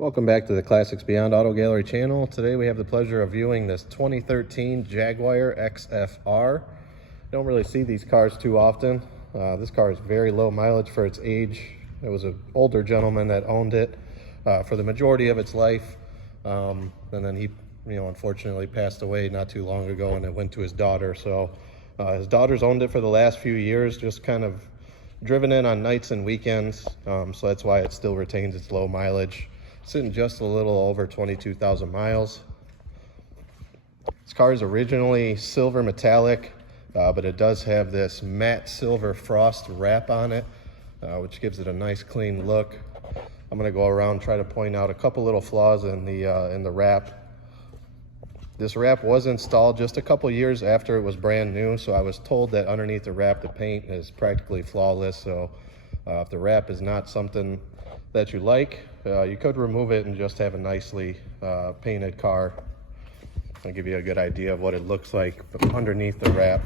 Welcome back to the Classics Beyond Auto Gallery channel. Today we have the pleasure of viewing this 2013 Jaguar XFR. Don't really see these cars too often. This car is very low mileage for its age. It was an older gentleman that owned it for the majority of its life. And then he, unfortunately passed away not too long ago, and it went to his daughter. So his daughter's owned it for the last few years, just kind of driven in on nights and weekends. So that's why it still retains its low mileage. Sitting just a little over 22,000 miles. This car is originally silver metallic, but it does have this matte silver frost wrap on it, which gives it a nice clean look. I'm going to go around and try to point out a couple little flaws in the wrap. This wrap was installed just a couple years after it was brand new, so I was told that underneath the wrap the paint is practically flawless. So if the wrap is not something that you like, you could remove it and just have a nicely painted car. I'll give you a good idea of what it looks like underneath the wrap.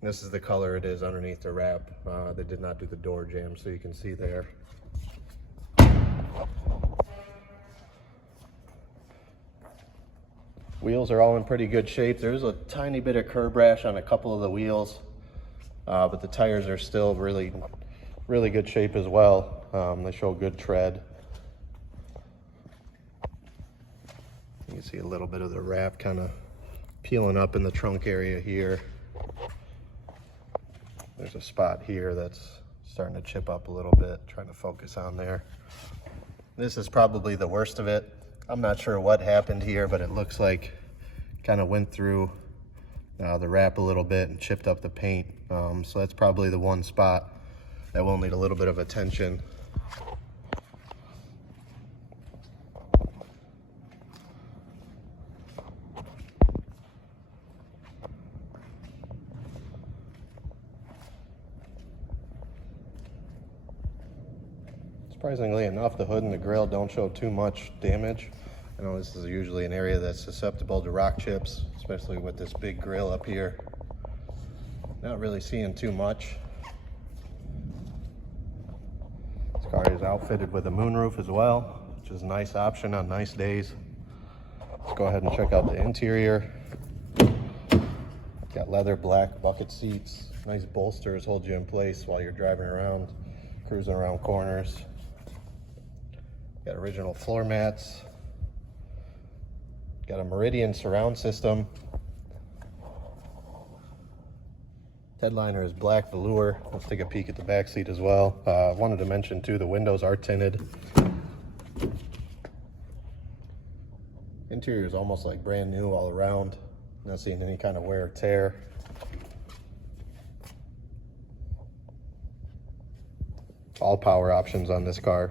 This is the color it is underneath the wrap. They did not do the door jamb, so you can see there. Wheels are all in pretty good shape. There's a tiny bit of curb rash on a couple of the wheels, but the tires are still really good shape as well. They show good tread. You can see a little bit of the wrap kind of peeling up in the trunk area here. There's a spot here that's starting to chip up a little bit, trying to focus on there. This is probably the worst of it. I'm not sure what happened here, but it looks like kind of went through the wrap a little bit and chipped up the paint. So that's probably the one spot that will need a little bit of attention. Surprisingly enough, the hood and the grille don't show too much damage. I know this is usually an area that's susceptible to rock chips, especially with this big grille up here. Not really seeing too much. This car is outfitted with a moonroof as well, which is a nice option on nice days. Let's go ahead and check out the interior. Got leather black bucket seats, nice bolsters hold you in place while you're driving around, cruising around corners. Got original floor mats. Got a Meridian surround system. Headliner is black velour. Let's take a peek at the back seat as well. I wanted to mention too, the windows are tinted. Interior is almost like brand new all around. Not seeing any kind of wear or tear. All power options on this car.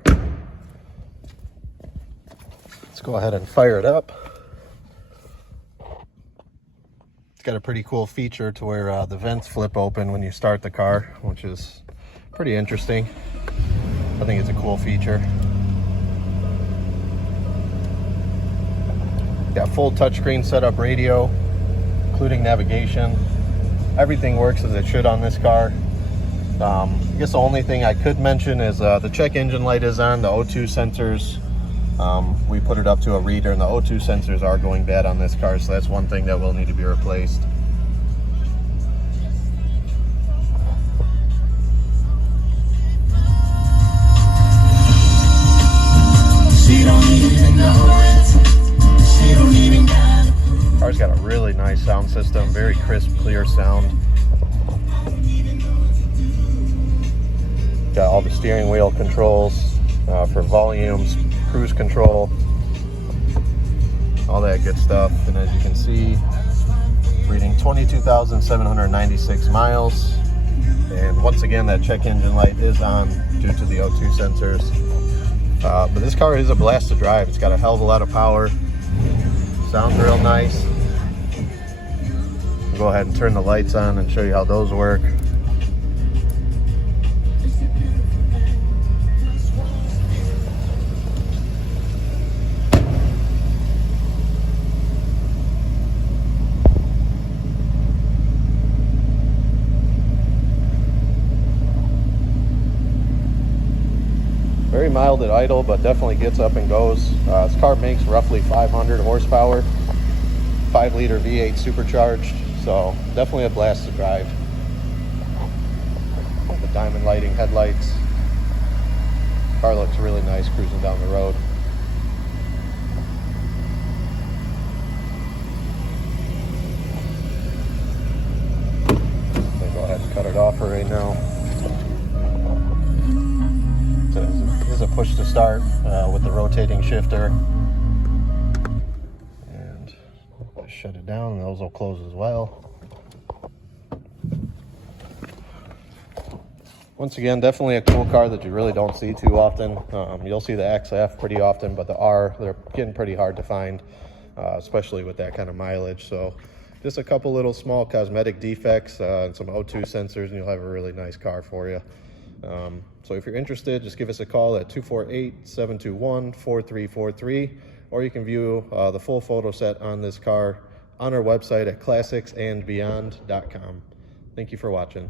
Let's go ahead and fire it up. It's got a pretty cool feature to where the vents flip open when you start the car, which is pretty interesting. I think it's a cool feature. Got full touchscreen setup radio, including navigation. Everything works as it should on this car. I guess the only thing I could mention is the check engine light is on, the O2 sensors. We put it up to a reader, and the O2 sensors are going bad on this car, so that's one thing that will need to be replaced. Car's got a really nice sound system, very crisp, clear sound. Got all the steering wheel controls for volumes, cruise control, all that good stuff. And as you can see, reading 22,796 miles. And once again, that check engine light is on due to the O2 sensors. But this car is a blast to drive. It's got a hell of a lot of power. Sounds real nice. I'll go ahead and turn the lights on and show you how those work. Very mild at idle, but definitely gets up and goes. This car makes roughly 500 horsepower, 5-liter V8 supercharged, so definitely a blast to drive. The diamond lighting headlights. Car looks really nice cruising down the road. I'll go ahead and cut it off for right now. This is a push to start with the rotating shifter. And just shut it down, and those will close as well. Once again, definitely a cool car that you really don't see too often. You'll see the XF pretty often, but the R, they're getting pretty hard to find, especially with that kind of mileage. So just a couple little small cosmetic defects and some O2 sensors, and you'll have a really nice car for you. So if you're interested, just give us a call at 248-721-4343, or you can view the full photo set on this car on our website at classicsandbeyond.com. Thank you for watching.